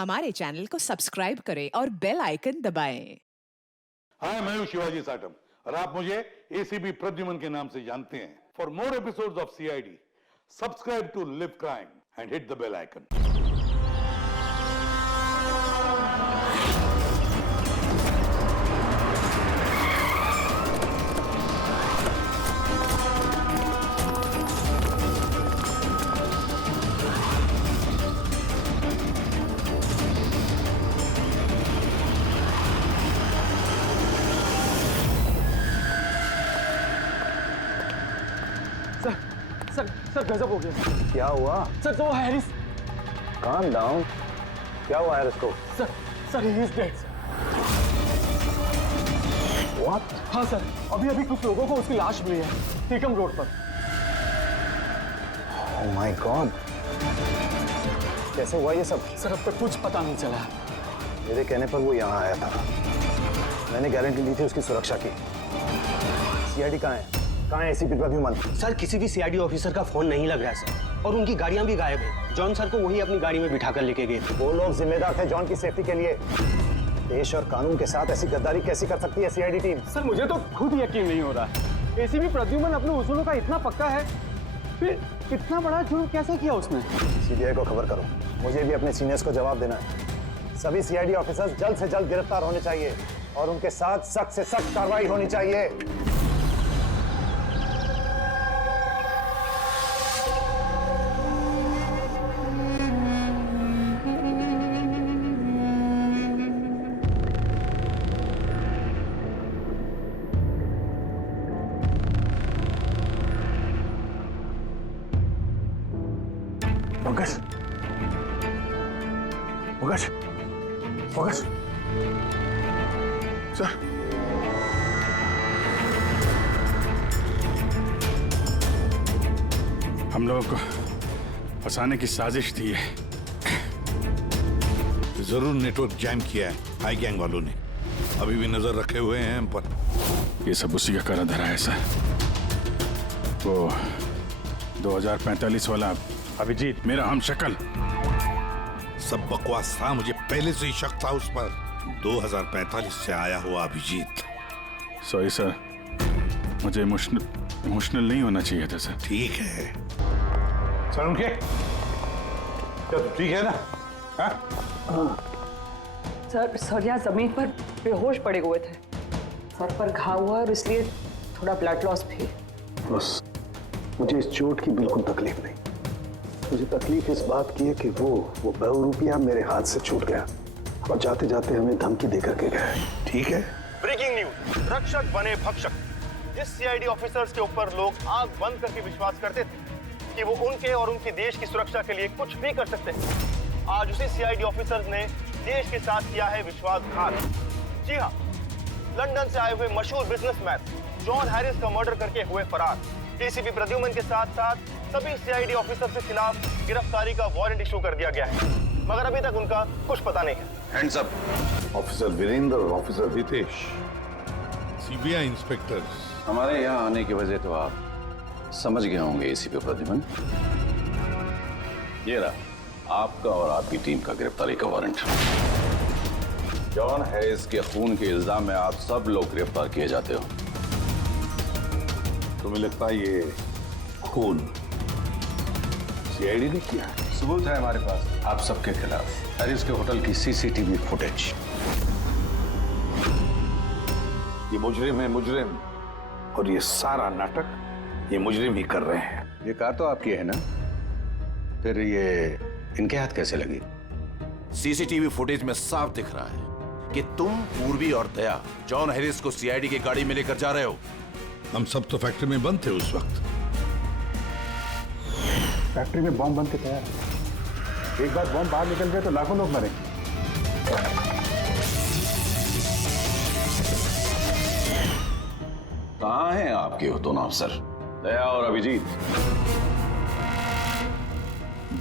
हमारे चैनल को सब्सक्राइब करें और बेल आइकन दबाएं। हाय, मैं हूं शिवाजी साटम और आप मुझे एसीपी प्रद्युमन के नाम से जानते हैं। For more episodes of CID, subscribe to live crime and hit the bell icon. Sir गजब हो गया। क्या हुआ? सर तो हैरिस। Calm down. क्या हुआ हैरिस को? Sir he is dead. What? हाँ सर, अभी कुछ लोगों को उसकी लाश मिली है टीकम रोड पर। Oh my God. कैसे हुआ ये सब? सर अब तक कुछ पता नहीं चला। मेरे कहने पर वो यहाँ आया था। मैंने गारंटी ली थी उसकी सुरक्षा की। सीआईडी कहाँ है? कहाँ है एसीपी प्रद्युमन? सर किसी भी सीआईडी ऑफिसर का फोन नहीं लग रहा है सर, और उनकी गाड़ियां भी गायब है। जॉन सर को वही अपनी गाड़ी में बिठाकर लेके गए थे। वो लोग जिम्मेदार थे जॉन की सेफ्टी के लिए। देश और कानून के साथ ऐसी गद्दारी कैसी कर सकती है सीआईडी टीम? सर मुझे तो खुद यकीन नहीं हो रहा। एसीपी प्रद्युमन अपने उसूलों का इतना पक्का है, फिर इतना बड़ा जुर्म कैसे किया उसने? सीबीआई को खबर करो। मुझे भी अपने सीनियर्स को जवाब देना है। सभी सीआईडी ऑफिसर्स जल्द से जल्द गिरफ्तार होने चाहिए और उनके साथ सख्त से सख्त कार्रवाई होनी चाहिए। पंकज, पंकज, पंकज, सर, हम लोगों को फंसाने की साजिश थी है। जरूर नेटवर्क जैम किया है हाई गैंग वालों ने। अभी भी नजर रखे हुए हैं हम पर। ये सब उसी का करा धरा है सर। वो 2045 वाला अभिजीत, मेरा हम शक्ल। सब बकवास था, मुझे पहले से ही शक था उस पर। 2045 से आया हुआ अभिजीत। सॉरी सर, मुझे इमोशनल नहीं होना चाहिए था सर। ठीक है सर। उनके क्या ठीक है ना? सर यहाँ जमीन पर बेहोश पड़े हुए थे। सर पर घाव हुआ और इसलिए थोड़ा ब्लड लॉस भी। बस मुझे इस चोट की बिल्कुल तकलीफ नहीं। मुझे तकलीफ इस बात की है कि वो बहुरूपिया मेरे हाथ से छूट गया और जाते जाते हमें धमकी देकर के गया। ठीक है। ब्रेकिंग न्यूज, रक्षक बने भक्षक। जिस सीआईडी ऑफिसर्स के ऊपर लोग आंख बंद करके विश्वास करते थे कि वो उनके और उनके देश की सुरक्षा के लिए कुछ भी कर सकते हैं, आज उसी सीआईडी ऑफिसर्स ने देश के साथ किया है विश्वासघात। जी हाँ, लंदन से आए हुए मशहूर बिजनेसमैन जॉन हैरिस का मर्डर करके हुए फरार। एसीपी प्रद्युमन के साथ साथ सभी सीआईडी ऑफिसर्स के खिलाफ गिरफ्तारी का वारंट इशू कर दिया गया है, मगर अभी तक उनका कुछ पता नहीं है। Hands up. ऑफिसर वीरेंद्र और ऑफिसर हितेश, सीबीआई इंस्पेक्टर्स। हमारे यहाँ आने की वजह तो आप समझ गए होंगे एसीपी प्रद्युमन। ये रहा आपका और आपकी टीम का गिरफ्तारी का वारंट। जॉन हैरिस के खून के इल्जाम में आप सब लोग गिरफ्तार किए जाते हो। तुम्हें लगता है ये खून सीआईडी ने किया है? सबूत है हमारे पास आप सबके खिलाफ। हैरिस के होटल की सीसीटीवी फुटेज। ये मुजरिम है, मुजरिम। और ये सारा नाटक ये मुजरिम ही कर रहे हैं। ये कार तो आपकी है ना, फिर ये इनके हाथ कैसे लगी? सीसीटीवी फुटेज में साफ दिख रहा है कि तुम, पूर्वी और दया जॉन हैरिस को सीआईडी की गाड़ी में लेकर जा रहे हो। हम सब तो फैक्ट्री में बंद थे उस वक्त। फैक्ट्री में बॉम्ब बन के तैयार है। एक बार बॉम्ब बाहर निकल गया तो लाखों लोग मरेंगे। कहाँ हैं आपके वो दोनों अफसर, दया और अभिजीत?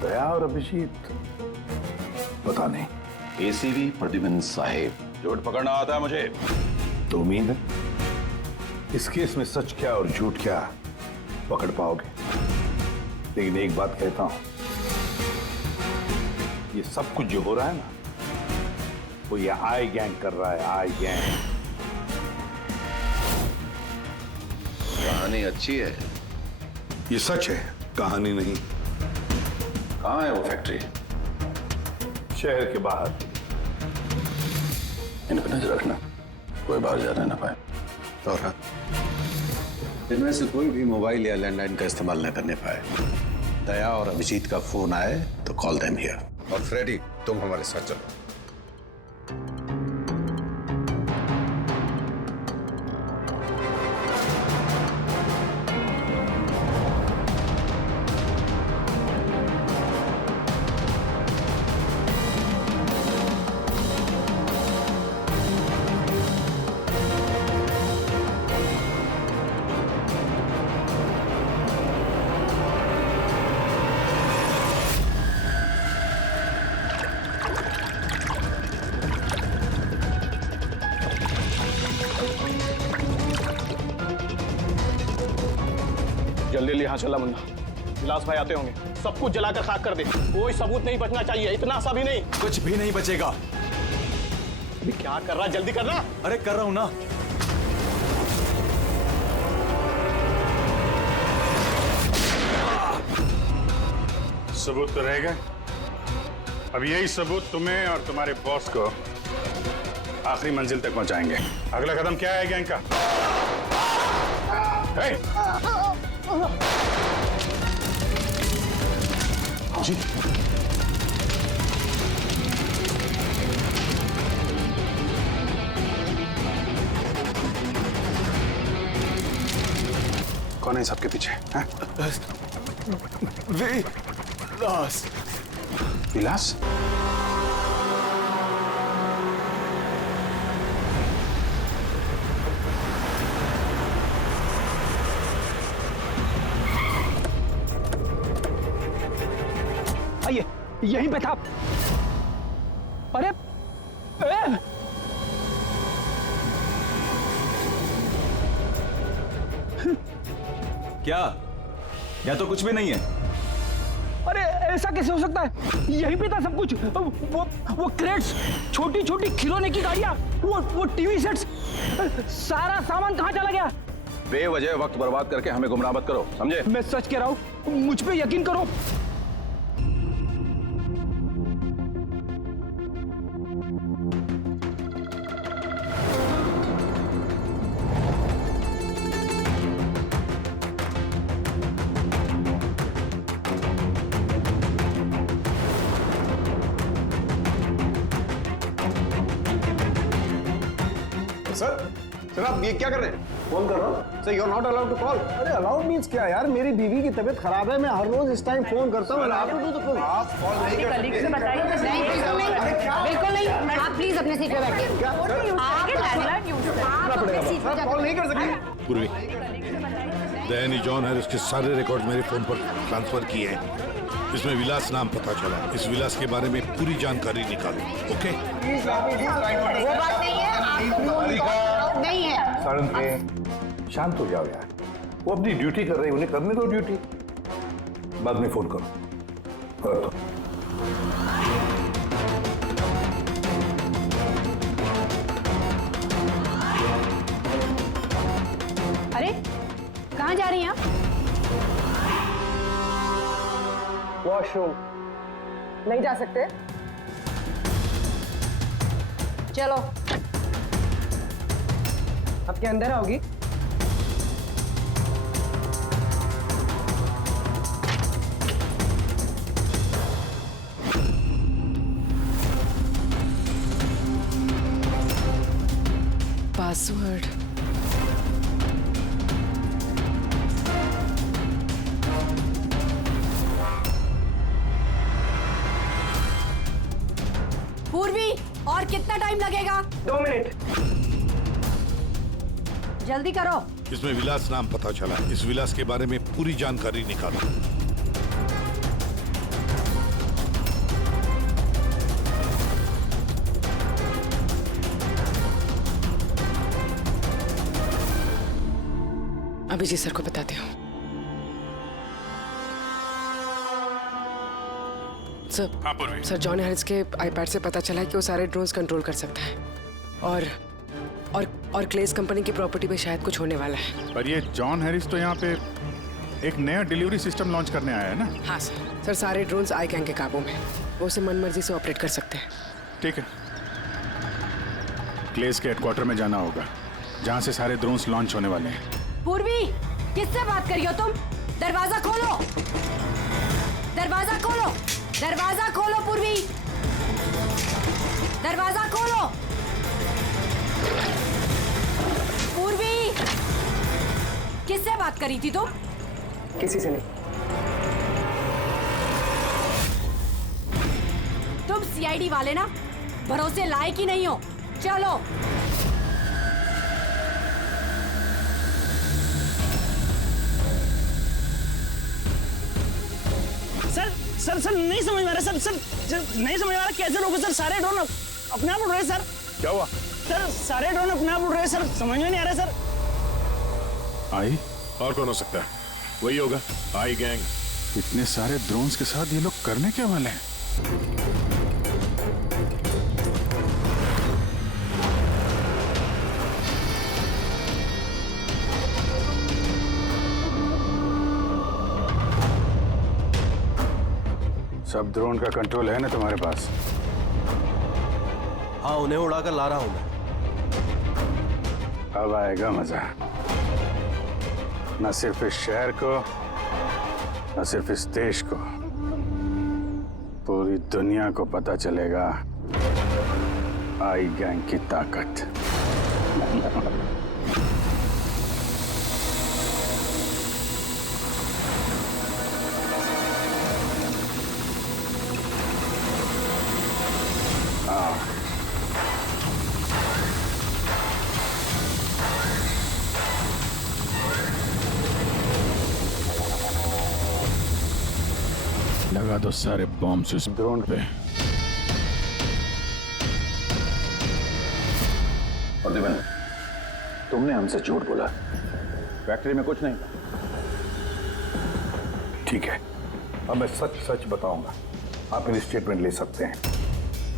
दया और अभिजीत पता नहीं। एसीपी प्रद्युमन साहेब, झूठ पकड़ना आता है मुझे। तो उम्मीद है इस केस में सच क्या और झूठ क्या पकड़ पाओगे। लेकिन एक बात कहता हूं, ये सब कुछ जो हो रहा है ना, वो ये आई गैंग कर रहा है, आई गैंग। कहानी अच्छी है। ये सच है, कहानी नहीं। कहाँ है वो फैक्ट्री? शहर के बाहर। इन पर नजर रखना, कोई बाहर जाने ना पाए। और इनमें से कोई भी मोबाइल या लैंडलाइन का इस्तेमाल न करने पाए। दया और अभिजीत का फोन आए तो कॉल देम हियर। और फ्रेडी, तुम हमारे साथ चलो। जल्दी यहाँ चला मुन्ना, विलास भाई आते होंगे। सब कुछ जलाकर खाक कर दे, कोई सबूत नहीं बचना चाहिए। इतना सा भी नहीं। कुछ भी नहीं बचेगा। अभी क्या कर रहा, जल्दी करना। अरे कर रहा हूं ना। सबूत तो रहेगा। अब यही सबूत तुम्हें और तुम्हारे बॉस को आखिरी मंजिल तक पहुंचाएंगे। अगला कदम क्या है गैंग का? जी कौन है सबके पीछे? विलास। विलास? आइए, यहीं पे था। अरे क्या? या तो कुछ भी नहीं है। अरे ऐसा कैसे हो सकता है? यहीं पे था सब कुछ। वो क्रेट्स, छोटी छोटी खिलौने की गाड़ियां, वो टीवी सेट्स, सारा सामान कहाँ चला गया? बेवजह वक्त बर्बाद करके हमें गुमराह मत करो, समझे? मैं सच कह रहा हूँ, मुझ पे यकीन करो। सर आप ये क्या कर रहे हैं? फोन कर रहा हूँ। Sir you are not allowed to call. अरे अलाउड मींस क्या यार? मेरी बीवी की तबीयत खराब है, मैं हर रोज इस टाइम फोन करता हूँ। आप कॉल नहीं कर सकते। बिल्कुल नहीं। आप प्लीज अपने सीट पे बैठिए। कॉल नहीं कर सकते। पूर्वी, दया ने जॉन हैरिस के सारे रिकॉर्ड मेरे फोन पर ट्रांसफर किए हैं। इसमें विलास नाम पता चला। इस विलास के बारे में पूरी जानकारी निकालो, ओके? वो बात नहीं है, आपको नहीं है। साड़न पे शांत हो जाओ यार। वो अपनी ड्यूटी कर रहे हैं, उन्हें करने दो ड्यूटी। बाद में फोन करो। कर दो। अरे कहाँ जा रही हैं आप? वॉशरूम। नहीं जा सकते? चलो। अब क्या अंदर आओगी? पासवर्ड। पूर्वी, और कितना टाइम लगेगा? 2 मिनट। जल्दी करो। इसमें विलास नाम पता चला। इस विलास के बारे में पूरी जानकारी निकालो। अभिजीत सर को बताती हूँ। सर हाँ पूर्वी। सर जॉन हैरिस के आईपैड से पता चला है कि वो सारे ड्रोन्स कंट्रोल कर सकता है और क्लेस कंपनी की प्रॉपर्टी पे शायद कुछ होने वाला है। पर ये जॉन हैरिस तो यहाँ पे एक नया डिलीवरी सिस्टम लॉन्च करने आया है ना? हाँ सर सारे ड्रोन्स आई गैंग के काबू में, वो उसे मनमर्जी से ऑपरेट कर सकते हैं। ठीक है, क्लेस के हेडक्वार्टर में जाना होगा जहाँ से सारे ड्रोन्स लॉन्च होने वाले हैं। पूर्वी, किससे बात कर रही हो तुम? दरवाजा खोलो, दरवाजा खोलो, दरवाजा खोलो पूर्वी, दरवाजा खोलो। पूर्वी, किससे बात करी थी तुम? किसी से नहीं। तुम सीआईडी वाले ना भरोसे लायक ही नहीं हो। चलो। सर नहीं समझ में आ रहा सर नहीं समझ में आ रहा कैसे रोको सर? सारे ड्रोन अपने आप उड़ रहे सर। क्या हुआ? सर सारे ड्रोन अपने आप उड़ रहे सर, समझ में नहीं आ रहा सर। आई और कौन हो सकता है? वही होगा, आई गैंग। इतने सारे ड्रोन्स के साथ ये लोग करने क्या वाले हैं? सब ड्रोन का कंट्रोल है ना तुम्हारे पास? हाँ, उन्हें उड़ाकर ला रहा हूं मैं। अब आएगा मजा, न सिर्फ इस शहर को, न सिर्फ इस देश को, पूरी दुनिया को पता चलेगा आई गैंग की ताकत। लगा दो सारे बॉम्ब इस ड्रोन पे। और दिवन, तुमने हमसे झूठ बोला, फैक्ट्री में कुछ नहीं। ठीक है, अब मैं सच सच बताऊंगा। आप मेरी स्टेटमेंट ले सकते हैं।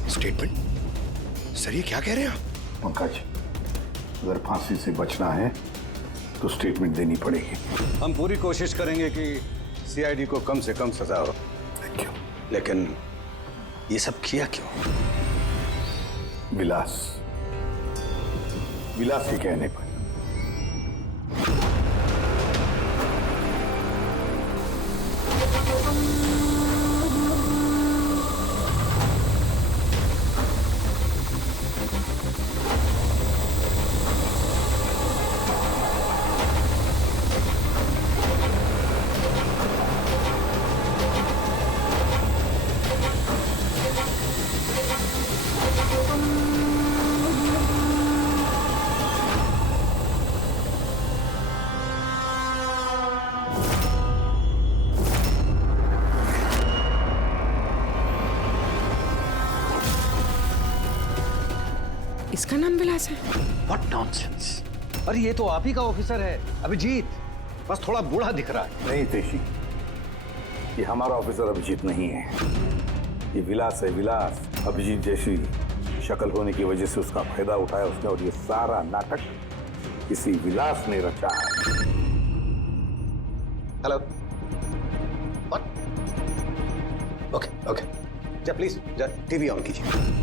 स्टेटमेंट? सर ये क्या कह रहे हैं आप? पंकज, अगर फांसी से बचना है तो स्टेटमेंट देनी पड़ेगी। हम पूरी कोशिश करेंगे कि सीआईडी को कम से कम सजा हो। क्यों? लेकिन ये सब किया क्यों? विलास के कहने पर। इसका नाम विलास है? What nonsense! अरे ये तो आप ही का ऑफिसर है, अभिजीत। बस थोड़ा बूढ़ा दिख रहा है। नहीं तेशी, ये हमारा ऑफिसर अभिजीत नहीं है, ये विलास है। विलास अभिजीत जैसी शक्ल होने की वजह से उसका फायदा उठाया उसने, और ये सारा नाटक किसी विलास ने रचा है। हेलो। ओके जा प्लीज, जा टीवी ऑन कीजिए।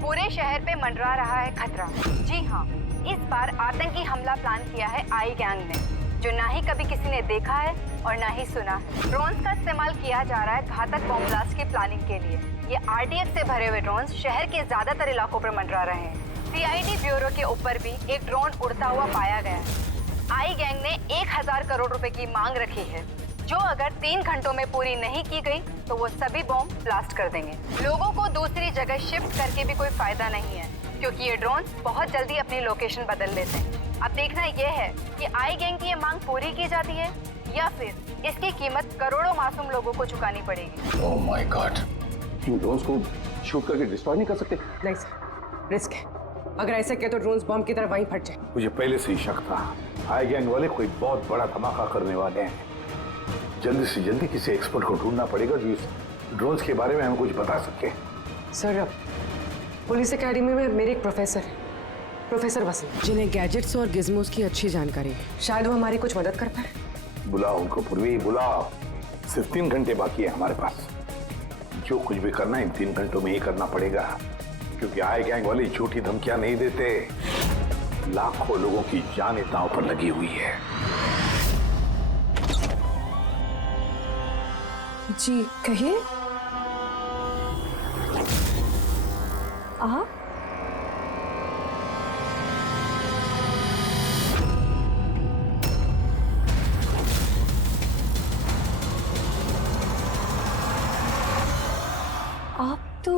पूरे शहर पे मंडरा रहा है खतरा। जी हाँ, इस बार आतंकी हमला प्लान किया है आई गैंग ने, जो ना ही कभी किसी ने देखा है और ना ही सुना है। ड्रोन्स का इस्तेमाल किया जा रहा है घातक बॉम्ब ब्लास्ट की प्लानिंग के लिए। ये आरडीएक्स से भरे हुए ड्रोन्स शहर के ज्यादातर इलाकों पर मंडरा रहे हैं। सीआईडी ब्यूरो के ऊपर भी एक ड्रोन उड़ता हुआ पाया गया है। आई गैंग ने 1000 करोड़ रुपए की मांग रखी है, जो अगर 3 घंटों में पूरी नहीं की गई तो वो सभी बॉम्ब ब्लास्ट कर देंगे। लोगों को दूसरी जगह शिफ्ट करके भी कोई फायदा नहीं है, क्योंकि ये ड्रोन बहुत जल्दी अपनी लोकेशन बदल लेते हैं। अब देखना यह है कि आई गैंग की ये मांग पूरी की जाती है या फिर इसकी कीमत करोड़ों मासूम लोगों को चुकानी पड़ेगी। Oh my God, in drones को शूट करके डिस्ट्रॉय नहीं कर सकते? नहीं सर, रिस्क है। अगर ऐसा किया तो ड्रोन्स बम की तरह वहीं फट जाए। मुझे पहले से ही शक था, आई गैंग वाले कोई बहुत बड़ा धमाका करने वाले हैं। जल्दी से जल्दी किसी एक्सपर्ट को ढूंढना पड़ेगा जो इस ड्रोन्स के बारे में हमें कुछ बता सके? सर, पुलिस एकेडमी में मेरे एक प्रोफेसर है, प्रोफेसर वसीम, जिन्हें गैजेट्स और गिज्मोस की अच्छी जानकारी है। शायद वो हमारी कुछ मदद कर पाए। बुलाओ उनको पूर्वी, बुलाओ। सिर्फ 3 घंटे बाकी है हमारे पास। जो कुछ भी करना है इन 3 घंटों में ही करना पड़ेगा, क्योंकि आई गैंग वाले झूठी धमकियां नहीं देते। लाखों लोगों की जान दांव पर लगी हुई है। जी कहिए। आप तो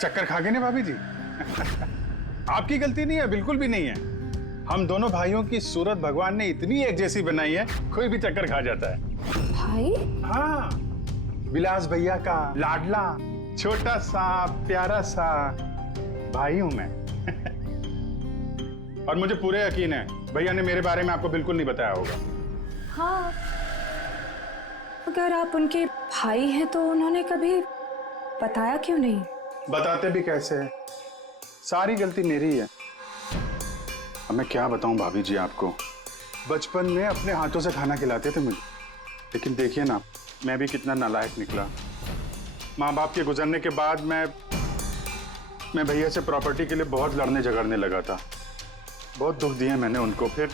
चक्कर खा गए ना भाभी जी? आपकी गलती नहीं है, बिल्कुल भी नहीं है। हम दोनों भाइयों की सूरत भगवान ने इतनी एक जैसी बनाई है, कोई भी चक्कर खा जाता है। भाई? हाँ, विलास भैया का लाडला छोटा सा प्यारा सा भाई हूं मैं। और मुझे पूरे यकीन है भैया ने मेरे बारे में आपको बिल्कुल नहीं बताया होगा। हाँ, अगर आप उनके भाई हैं तो उन्होंने कभी बताया क्यों नहीं? बताते भी कैसे है, सारी गलती मेरी है। अब मैं क्या बताऊं भाभी जी आपको, बचपन में अपने हाथों से खाना खिलाते थे मुझे, लेकिन देखिए ना मैं भी कितना नालायक निकला। माँ बाप के गुजरने के बाद मैं भैया से प्रॉपर्टी के लिए बहुत लड़ने झगड़ने लगा था। बहुत दुख दिए मैंने उनको। फिर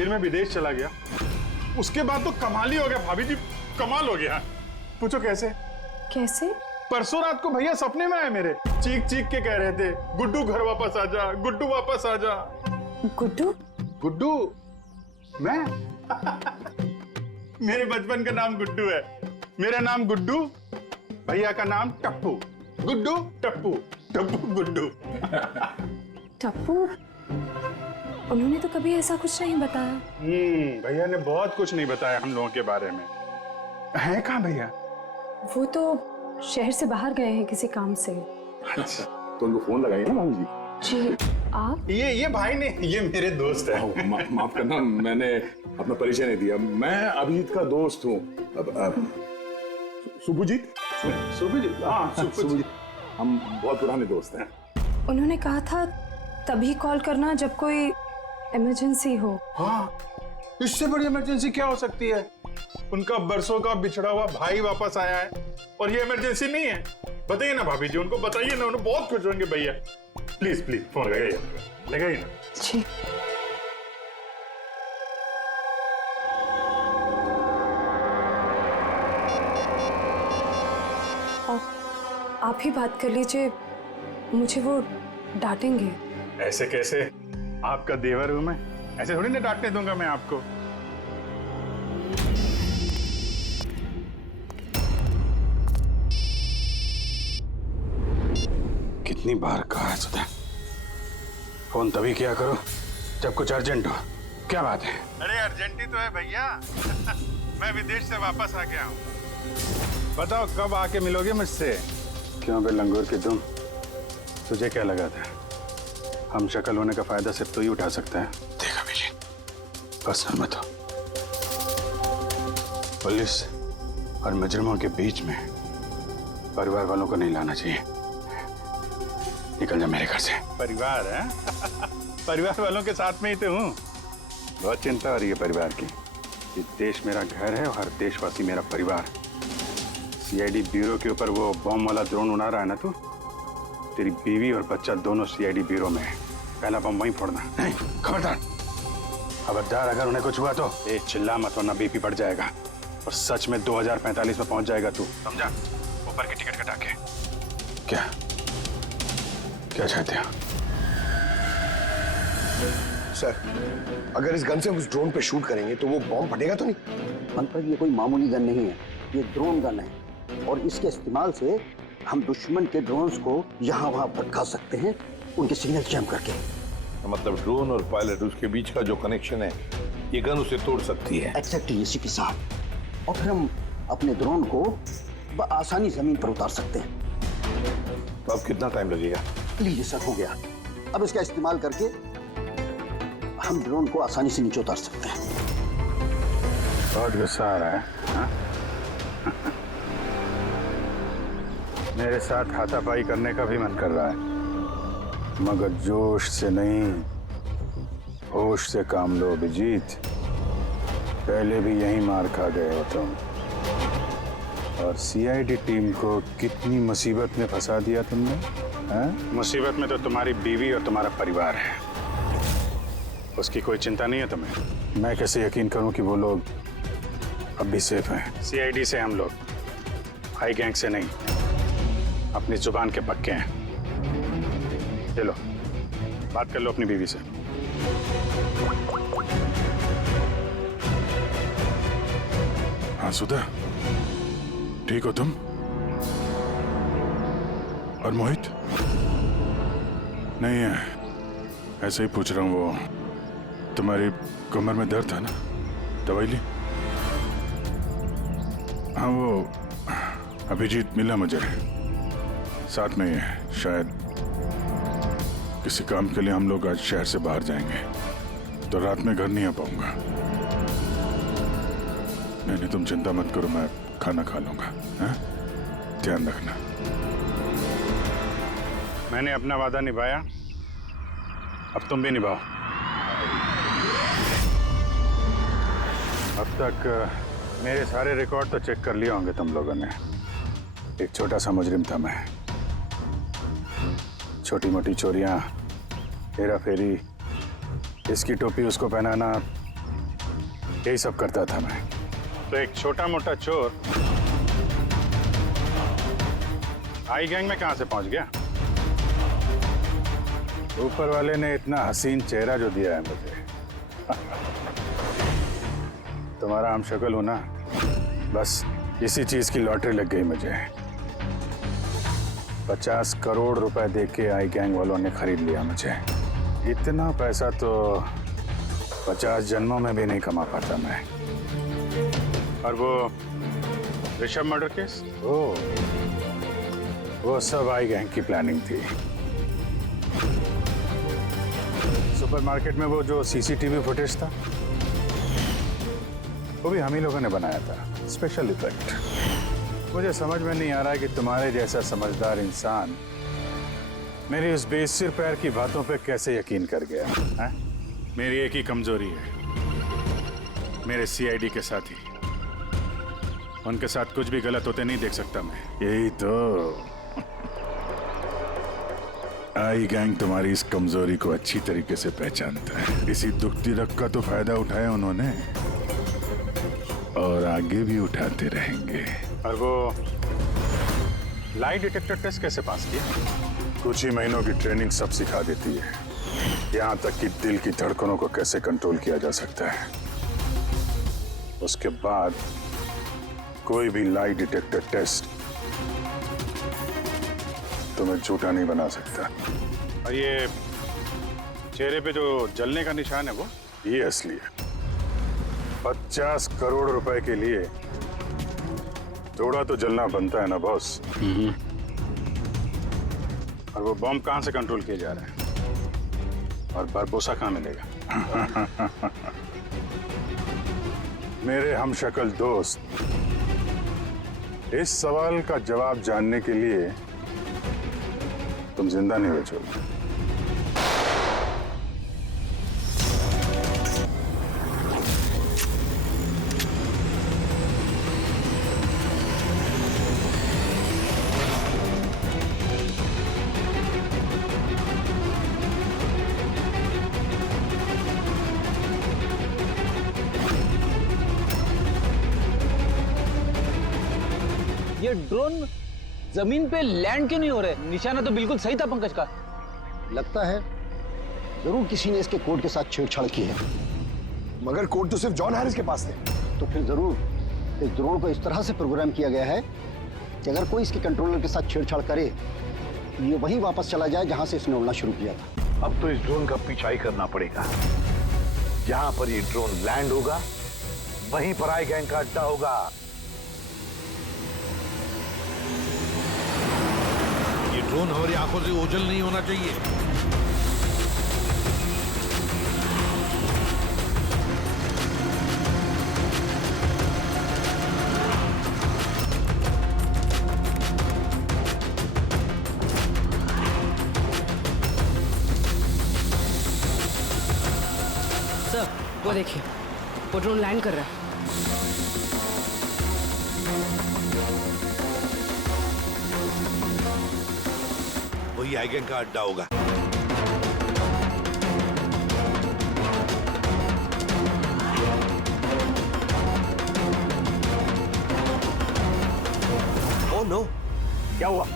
मैं विदेश चला गया। उसके बाद तो कमाल ही हो गया भाभी जी, कमाल हो गया। पूछो कैसे? कैसे? परसों रात को भैया सपने में आए मेरे, चीख चीख के कह रहे थे, गुड्डू घर वापस आ जा, गुड्डू वापस आ जा। गुड्डू? गुड्डू? मैं? मेरे बचपन का नाम गुड्डू है। मेरा नाम गुड्डू, भैया का नाम टप्पू। गुड्डू टप्पू, टप्पू गुड्डू। टप्पू? उन्होंने तो कभी ऐसा कुछ नहीं बताया। भैया ने बहुत कुछ नहीं बताया हम लोगों के बारे में। है कहाँ भैया? वो तो शहर से बाहर गए हैं किसी काम से। अच्छा, तो उनको फोन लगाइए ना मामी जी। जी आप? ये भाई ने, ये मेरे दोस्त है। माफ करना, मैंने अपना परिचय नहीं दिया। मैं अभिजीत का दोस्त हूँ। सुभजीत? सुभजीत, हाँ सुभजीत। हम बहुत पुराने दोस्त हैं। उन्होंने कहा था तभी कॉल करना जब कोई इमरजेंसी हो। हाँ, इससे बड़ी इमरजेंसी क्या हो सकती है? उनका बरसों का बिछड़ा हुआ भाई वापस आया है और ये इमरजेंसी नहीं है। बताइए ना भाभी जी, उनको बताइए ना, उन्हें बहुत खुश होंगे भैया। प्लीज प्लीज फोन लगाइए ना। जी। आप ही बात कर लीजिए, मुझे वो डांटेंगे। ऐसे कैसे? आपका देवर हूं मैं, ऐसे थोड़ी ना डांटने दूंगा मैं आपको। कितनी बार कहा है सुधा, फोन तभी किया करो जब कुछ अर्जेंट हो। क्या बात है? अरे अर्जेंट ही तो है भैया। मैं विदेश से वापस आ गया हूँ। बताओ कब आके मिलोगे मुझसे? क्यों बे लंगूर की तुम, तुझे क्या लगा था हम शक्ल होने का फायदा सिर्फ तो ही उठा सकता है? देख अभिजीत, पर्सनल मत हो। पुलिस और मुजरिमों के बीच में परिवार वालों को नहीं लाना चाहिए। निकल जा मेरे घर से। परिवार है? परिवार वालों के साथ में ही तो हूँ। बहुत चिंता हो रही है परिवार की। ये देश मेरा घर है और हर देशवासी मेरा परिवार। सीआईडी ब्यूरो के ऊपर वो बॉम्ब वाला ड्रोन उड़ा रहा है ना तू, तेरी बीवी और बच्चा दोनों सीआईडी ब्यूरो में है। पहला बम वहीं फोड़ना। नहीं, खबरदार खबरदार, अगर उन्हें कुछ हुआ तो चिल्ला मत, वरना बीपी बढ़ जाएगा और सच में 2045 में पहुंच जाएगा तू, समझा? ऊपर की टिकट कटा के। क्या क्या चाहते हो? सर, अगर इस गन से हम उस ड्रोन पे शूट करेंगे तो वो बॉम्ब फटेगा तो नहीं? पंकज, ये कोई मामूली गन नहीं है, ये ड्रोन गन है और इसके इस्तेमाल से हम दुश्मन के ड्रोन्स को यहाँ वहाँ भटका सकते हैं, उनके सिग्नल जैम करके। मतलब ड्रोन और पायलट, उसके बीच का जो कनेक्शन है ये गन उसे तोड़ सकती है। एग्जैक्टली सीपी साहब। और फिर हम अपने ड्रोन को आसानी जमीन पर उतार सकते हैं। तो अब कितना टाइम लगेगा? लीजिए सर, हो गया। अब इसका इस्तेमाल करके हम ड्रोन को आसानी से नीचे उतार सकते हैं। बहुत गुस्सा आ रहा है, हाँ? मेरे साथ हाथापाई करने का भी मन कर रहा है, मगर जोश से नहीं, होश से काम लो अभिजीत। पहले भी यही मार खा गए हो तुम, और सीआईडी टीम को कितनी मुसीबत में फंसा दिया तुमने। मुसीबत में तो तुम्हारी बीवी और तुम्हारा परिवार है, उसकी कोई चिंता नहीं है तुम्हें। मैं कैसे यकीन करूं कि वो लोग अब भी सेफ हैं? सीआईडी से हम लोग, आई गैंग से नहीं, अपनी जुबान के पक्के हैं। चलो बात कर लो अपनी बीवी से। हाँ सुधा, ठीक हो तुम? और मोहित? नहीं है, ऐसे ही पूछ रहा हूँ। वो तुम्हारी कमर में दर्द था ना, दवाई ली? हाँ वो अभिजीत मिला मुझे, साथ में ही है। शायद किसी काम के लिए हम लोग आज शहर से बाहर जाएंगे, तो रात में घर नहीं आ पाऊंगा। नहीं, तुम चिंता मत करो, मैं खाना खा लूंगा। ध्यान रखना। मैंने अपना वादा निभाया, अब तुम भी निभाओ। अब तक मेरे सारे रिकॉर्ड तो चेक कर लिए होंगे तुम लोगों ने। एक छोटा सा मुजरिम था मैं, छोटी मोटी चोरियां, हेरा फेरी, इसकी टोपी उसको पहनाना, यही सब करता था मैं। तो एक छोटा मोटा चोर आई गैंग में कहां से पहुंच गया? ऊपर वाले ने इतना हसीन चेहरा जो दिया है मुझे। तुम्हारा हम शक्ल हो ना, बस इसी चीज की लॉटरी लग गई मुझे। 50 करोड़ रुपए देके आई गैंग वालों ने खरीद लिया मुझे। इतना पैसा तो 50 जन्मों में भी नहीं कमा पाता मैं। और वो ऋषभ मर्डर केस, वो सब आई गैंग की प्लानिंग थी। सुपरमार्केट में वो जो सीसीटीवी फुटेज था, वो भी हम ही लोगों ने बनाया था, स्पेशल इफेक्ट। मुझे समझ में नहीं आ रहा कि तुम्हारे जैसा समझदार इंसान मेरी उस बेसिर पैर की बातों पे कैसे यकीन कर गया है? मेरी एक ही कमजोरी है, मेरे सीआईडी के साथी। उनके साथ कुछ भी गलत होते नहीं देख सकता मैं। यही तो आई गैंग तुम्हारी इस कमजोरी को अच्छी तरीके से पहचानता है। इसी दुखती रग का तो फायदा उठाया उन्होंने, और आगे भी उठाते रहेंगे। और वो लाई डिटेक्टर टेस्ट कैसे पास किया? कुछ ही महीनों की ट्रेनिंग सब सिखा देती है, यहाँ तक कि दिल की धड़कनों को कैसे कंट्रोल किया जा सकता है। उसके बाद कोई भी लाई डिटेक्टर टेस्ट तुम्हें झूठा नहीं बना सकता। और ये चेहरे पे जो जलने का निशान है, वो ये असली है। 50 करोड़ रुपए के लिए थोड़ा तो जलना बनता है ना बॉस। और वो बॉम्ब कहां से कंट्रोल किया जा रहा है, और बरबोसा कहां मिलेगा? मेरे हमशक्ल दोस्त, इस सवाल का जवाब जानने के लिए तुम जिंदा नहीं बचोगे। ये ड्रोन जमीन पे लैंड क्यों नहीं हो रहे? निशाना तो बिल्कुल सही था पंकज का। लगता है जरूर किसी ने इसके कोड के साथ छेड़छाड़ की है। मगर कोड तो सिर्फ जॉन हैरिस के पास थे। तो फिर जरूर इस ड्रोन को इस तरह से प्रोग्राम किया गया है कि अगर कोई इसके कंट्रोलर के साथ छेड़छाड़ करे, ये वहीं वापस चला जाए जहां से इसने उड़ना शुरू किया था। अब तो इस ड्रोन का पीछा ही करना पड़ेगा। जहां पर ये ड्रोन लैंड होगा, वहीं पर आई गैंग का अड्डा होगा। ये ड्रोन हमारी आंखों से ओझल नहीं होना चाहिए। वो देखिए, वो ड्रोन लैंड कर रहा है। वही आई गैंग का अड्डा होगा। ओह नो, क्या हुआ?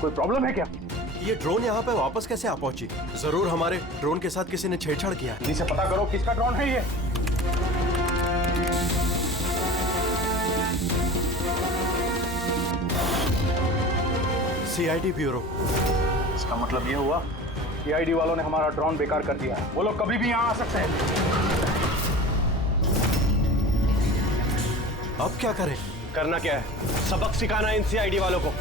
कोई प्रॉब्लम है क्या? ये ड्रोन यहाँ पे वापस कैसे आ पहुंची? जरूर हमारे ड्रोन के साथ किसी ने छेड़छाड़ किया है। इसे पता करो किसका ड्रोन है ये। CID bureau. इसका मतलब ये हुआ सीआईडी वालों ने हमारा ड्रोन बेकार कर दिया है। वो लोग कभी भी यहाँ आ सकते हैं। अब क्या करें? करना क्या है? सबक सिखाना इन सीआईडी वालों को।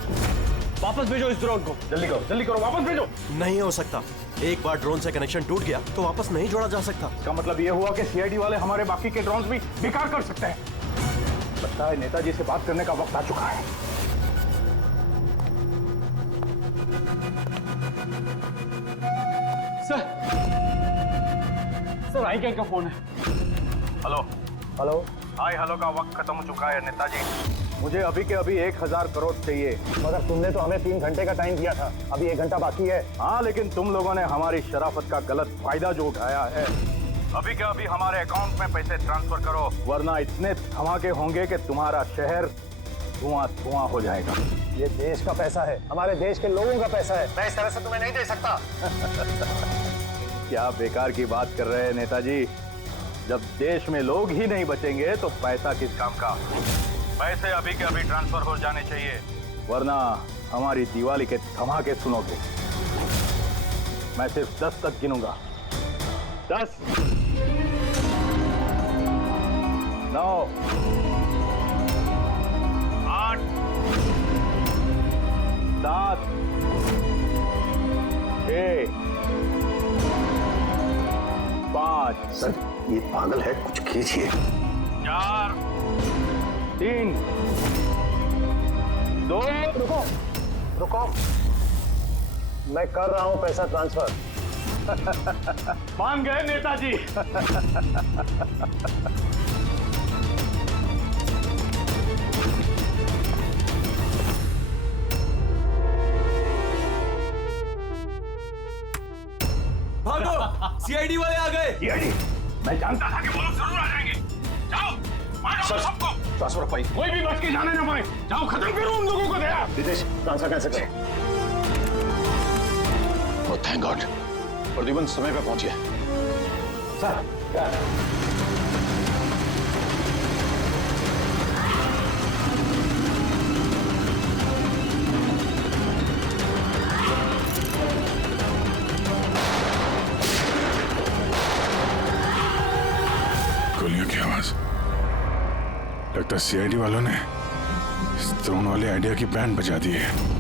वापस भेजो इस ड्रोन को। जल्दी करो, वापस भेजो। नहीं हो सकता। एक बार ड्रोन से कनेक्शन टूट गया तो वापस नहीं जोड़ा जा सकता। इसका मतलब ये हुआ कि सीआईडी वाले हमारे बाकी के ड्रोन्स भी बेकार कर सकते हैं। लगता है नेताजी से बात करने का वक्त आ चुका है। सर आई क्या फोन है? हेलो। हाय हेलो का वक्त खत्म हो चुका है नेताजी। मुझे अभी के अभी 1000 करोड़ चाहिए। मगर तुमने तो हमें 3 घंटे का टाइम दिया था। अभी 1 घंटा बाकी है। हाँ, लेकिन तुम लोगों ने हमारी शराफत का गलत फायदा जो उठाया है। अभी के अभी हमारे अकाउंट में पैसे ट्रांसफर करो, वरना इतने धमाके होंगे कि तुम्हारा शहर धुआं हो जाएगा। ये देश का पैसा है, हमारे देश के लोगों का पैसा है। मैं इस तरह से तुम्हें नहीं दे सकता। क्या बेकार की बात कर रहे हैं नेताजी? जब देश में लोग ही नहीं बचेंगे तो पैसा किस काम का? पैसे अभी के अभी ट्रांसफर हो जाने चाहिए, वरना हमारी दिवाली के धमाके सुनोगे। मैं सिर्फ 10 तक गिनूंगा। 10, 9, 8, 7, 6, 5। सर ये पागल है, कुछ कीजिए। 4, 3, 2। रुको, मैं कर रहा हूं पैसा ट्रांसफर। मान गए नेताजी। भागो, सीआईडी वाले आ गए। सीआईडी? मैं जानता था कि वो लोग जरूर आ जाएंगे। जाओ, मारो सबको। ट्रांसफर पाई, कोई भी बच के जाने ना पाए। जाओ, खत्म करो उन लोगों को। दया विदेश ट्रांसफर कैसे करें? ओह थैंक गॉड, प्रद्युमन समय पे पहुंच गया। सर क्या? गोलियों की आवाज। लगता है सीआईडी वालों ने इस ड्रोन वाले आइडिया की बैंड बजा दी है।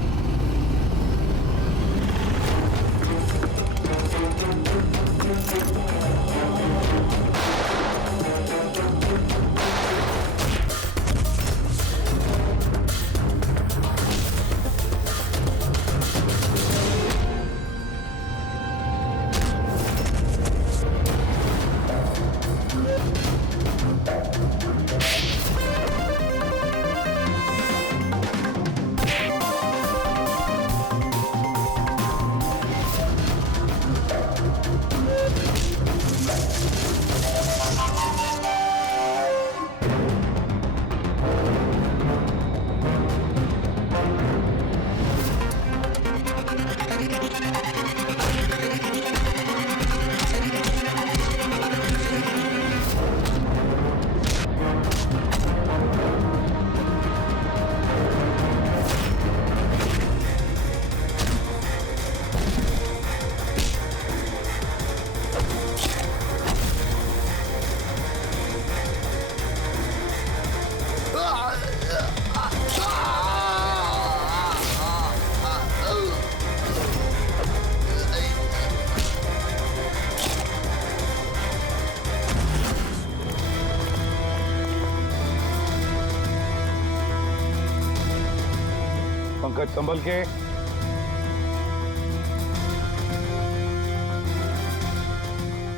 पंकज संभल के।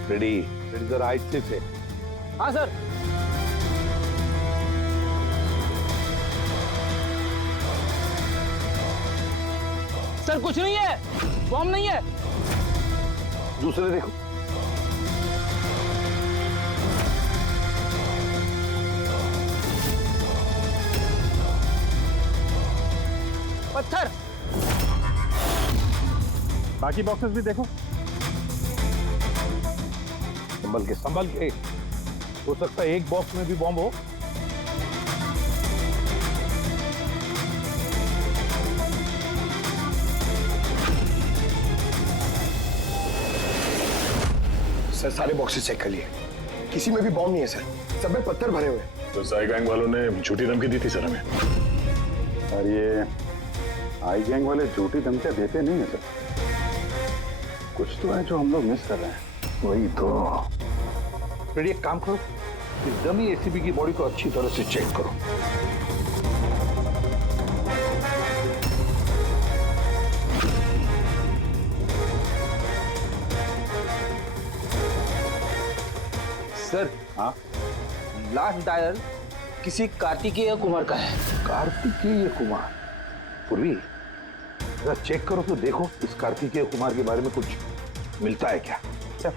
रेडी। जरा आहिस्ते से। हाँ सर। सर कुछ नहीं है, बॉम्ब नहीं है। दूसरे देखो। पत्थर। बाकी बॉक्सेस भी देखो। संभल के हो सकता है एक बॉक्स में भी बॉम्ब हो। सर सारे बॉक्सेस चेक कर लिए, किसी में भी बॉम्ब नहीं है सर, सब में पत्थर भरे हुए हैं। तो साई गैंग वालों ने झूठी धमकी दी थी सर हमें। और ये आई गैंग वाले झूठी धमकियां देते नहीं है सर, कुछ तो है जो हम लोग मिस कर रहे हैं। वही तो। फिर एक काम करो, इस डमी एसीपी की बॉडी को अच्छी तरह से चेक करो। सर हाँ, लास्ट डायल किसी कार्तिकेय कुमार का है। कार्तिकेय कुमार? पूर्वी जरा चेक करो तो देखो इस कार्तिकेय कुमार के बारे में कुछ मिलता है क्या। Sir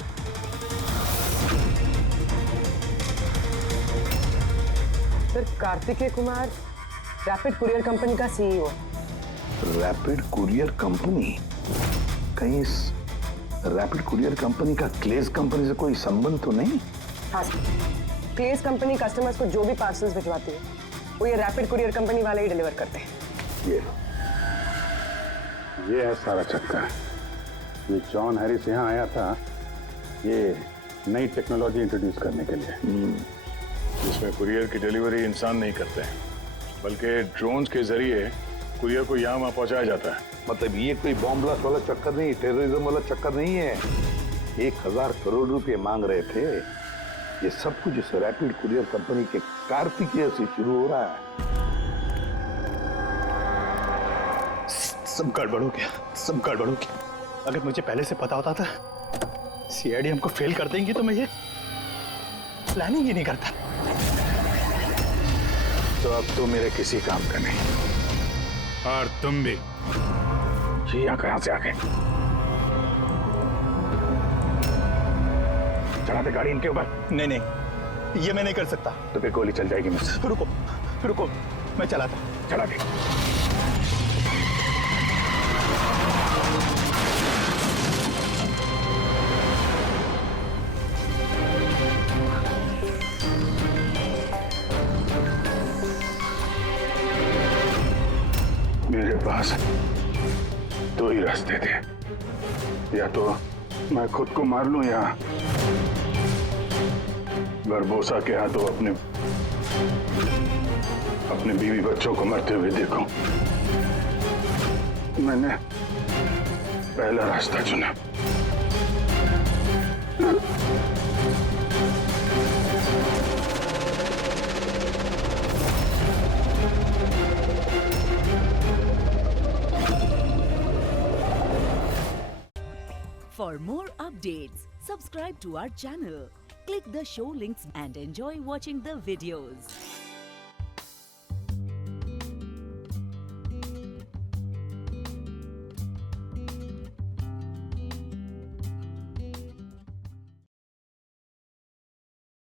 Kartikeya Kumar rapid courier company का सीईओ। Rapid courier company? कहीं इस रैपिड कुरियर कंपनी का क्लेज कंपनी से कोई संबंध तो नहीं? हाँ सर, क्लेज कंपनी कस्टमर्स को जो भी पार्सल्स भिजवाती है वो ये रैपिड कुरियर कंपनी वाले ही डिलीवर करते हैं। ये है सारा चक्कर। ये जॉन हैरिस यहाँ आया था ये नई टेक्नोलॉजी इंट्रोड्यूस करने के लिए, जिसमें कुरियर की डिलीवरी इंसान नहीं करते हैं बल्कि ड्रोन्स के जरिए कुरियर को यहाँ वहाँ पहुँचाया जाता है। मतलब ये कोई बॉम्ब ब्लास्ट वाला चक्कर नहीं, टेररिज्म वाला चक्कर नहीं है। 1000 करोड़ रुपए मांग रहे थे। ये सब कुछ इस रैपिड कुरियर कंपनी के कार्तिकेय से शुरू हो रहा है। सब गड़बड़ हो गया, सब गड़बड़ हो गया। अगर मुझे पहले से पता होता था सीआईडी हमको फेल कर देंगी तो मैं ये प्लानिंग ही नहीं करता। तो अब तो मेरे किसी काम का नहीं। और तुम भी जी यहाँ कहाँ से आ गए? चढ़ा दे गाड़ी इनके ऊपर। नहीं नहीं, ये मैं नहीं कर सकता। तो फिर गोली चल जाएगी मुझसे। रुको रुको, मैं चलाता। चला दे। मेरे पास 2 ही रास्ते थे, या तो मैं खुद को मार लूं या बरबोसा के हाथों अपने बीवी बच्चों को मरते हुए देखूं। मैंने पहला रास्ता चुना। For more updates, subscribe to our channel, click the show links and enjoy watching the videos.